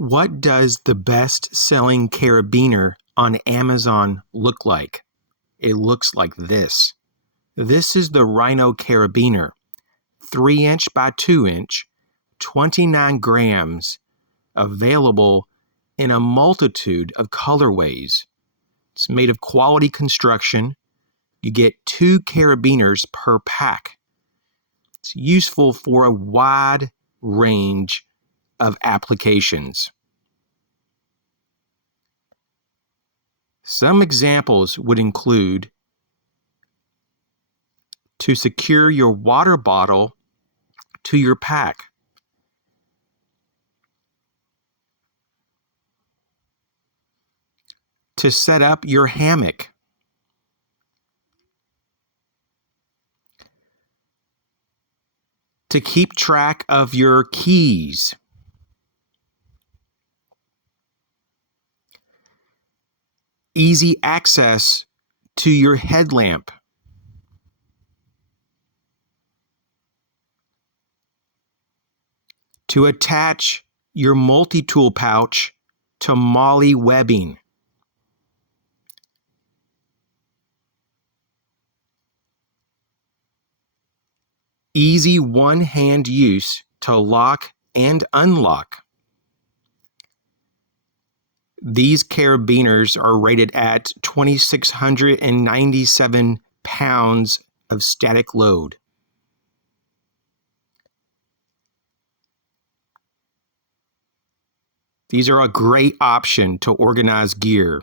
What does the best-selling carabiner on Amazon look like? It looks like this. This is the Rhino Carabiner, 3-inch by 2-inch, 29 grams, available in a multitude of colorways. It's made of quality construction. You get 2 carabiners per pack. It's useful for a wide range of applications. Some examples would include to secure your water bottle to your pack, to set up your hammock, to keep track of your keys, easy access to your headlamp, to attach your multi-tool pouch to MOLLE webbing, easy one-hand use to lock and unlock. These carabiners are rated at 2,697 pounds of static load. These are a great option to organize gear.